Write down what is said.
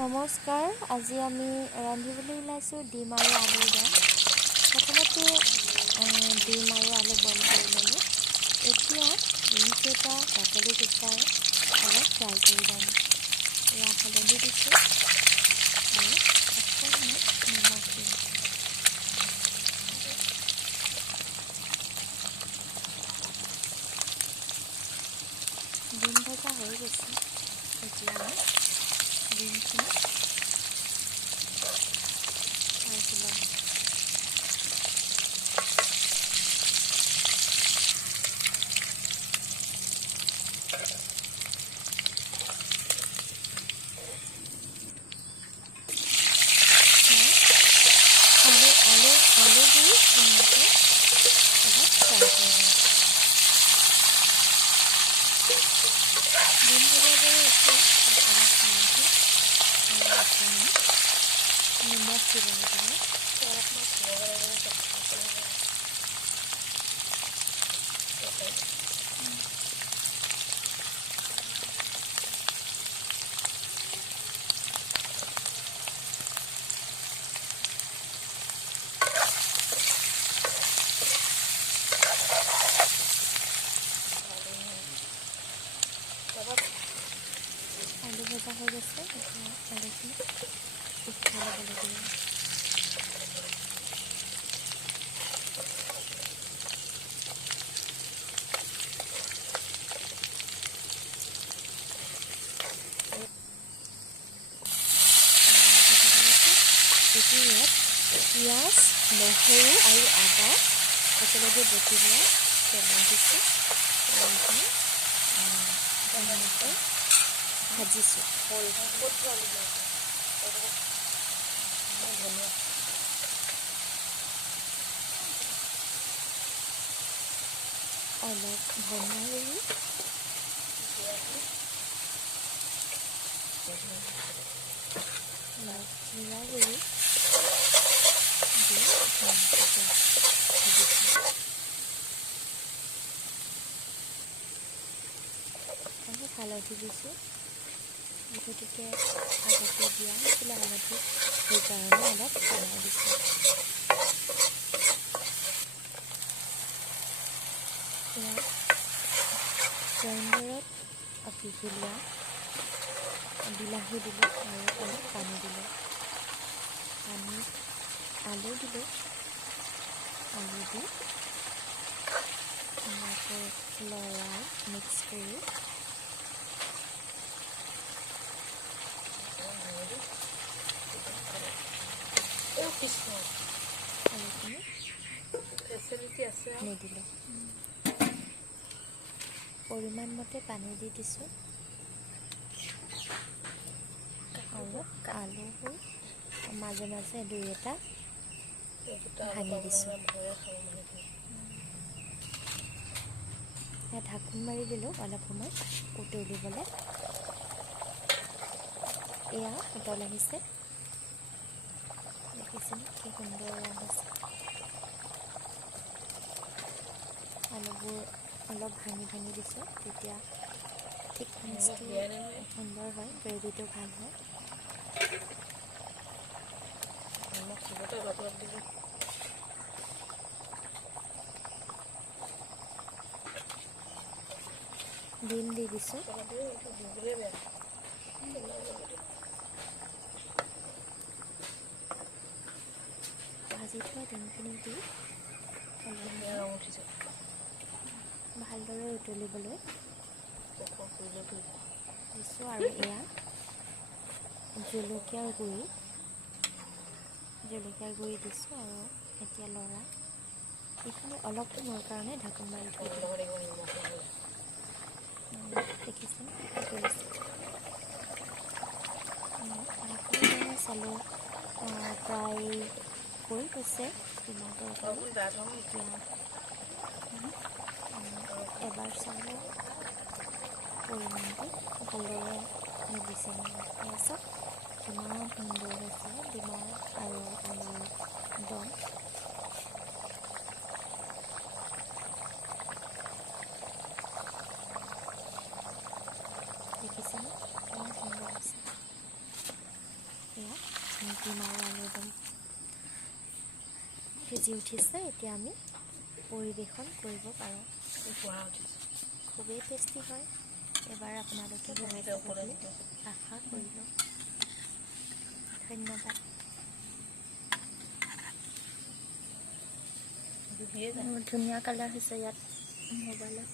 নমস্কাৰ, আজি আমি ৰান্ধিবলৈ ওলাইছোঁ ডিম আৰু আলুৰ দম। প্ৰথমতে ডিম আৰু আলু বইল কৰি ল'লোঁ। এতিয়া ডিমকেইটা বাকলি গুচাই অলপ ফ্ৰাই কৰি ল'ম। এয়া হালধি দিছোঁ আৰু অকণমান নিমখ দিম। ডিম ভজা হৈ গৈছে। এতিয়া আমি ডিমখিনি ভাজি ল'ম। আলুবোৰ ধুনীয়াকৈ অলপ ফ্ৰাই কৰি ল'ম। ডিম ভজাৰ দৰে একেই, অলপ হালধি আৰু অকণমান নিমখ দিব লাগিব। আলু ভজা হৈ গৈছে। এতিয়া আলুখিনি উঠাই ল'ব লাগিব। এতিয়া ইয়াত পিঁয়াজ, নহৰু আৰু আদা একেলগে বটি লোৱা পেলাই দিছোঁ আৰু এইখিনি ধুনীয়াকৈ ভাজিছোঁ। অলপ ধনিয়া গুড়ি, অলপ জিৰা গুড়ি দি ভাজিছোঁ। আৰু হালধি দিছোঁ, গতিকে আগতে দিয়া আছিলে হালধি, সেইকাৰণে অলপ কমাই দিছোঁ। ইয়াত গ্ৰাইণ্ডাৰত পিচি লোৱা বিলাহী দিলোঁ আৰু অলপ পানী দিলোঁ। পানীত আলু দিলোঁ। আলু দি ধুনীয়াকৈ লৰাই মিক্স কৰি আলুখিনি নিদিলোঁ। পৰিমাণ মতে পানী দি দিছোঁ আৰু আলুবোৰ মাজে মাজে দুই এটা ভাঙি দিছোঁ। ঢাকোন মাৰি দিলোঁ অলপ সময় উতলিবলৈ। এয়া উতল আহিছে, দেখিছেনে কি সুন্দৰ ৰং হৈছে। আলুবোৰ অলপ ভাঙি ভাঙি দিছোঁ, তেতিয়া থিকনেছটো সুন্দৰ হয়, গ্ৰেভিটো ভাল হয়। ডিম দি দিছোঁ। ভাজি থোৱা ডিমখিনি দি ভালদৰে উতলিবলৈ দিছোঁ। আৰু এয়া জলকীয়াৰ গুড়ি দিছোঁ আৰু এতিয়া লৰাই এইখিনি অলপ সময়ৰ কাৰণে ঢাকোন মাৰি থৈ দিওঁ। দেখিছেনে কি কৰিছে? ঢাকোন মাৰি চালোঁ, প্ৰায় হৈ গৈছে ডিমৰ তৰকাৰী। এতিয়া এবাৰ চালোঁ পৰিমাণটো ভালদৰে মিলিছে নেকি। এয়া চাওক কিমান সুন্দৰ হৈছে ডিমৰ আৰু আলুৰ দম। দেখিছেনে কিমান সুন্দৰ হৈছে। এয়া ডিম আৰু আলুৰ দম সিজি উঠিছে। এতিয়া আমি পৰিৱেশন কৰিব পাৰোঁ। খুবেই টেষ্টি হয়। এবাৰ আপোনালোকে বনাই চাব বুলি আশা কৰিলোঁ। ধন্যবাদ। ধুনীয়া কালাৰ হৈছে ইয়াত মোবাইলত।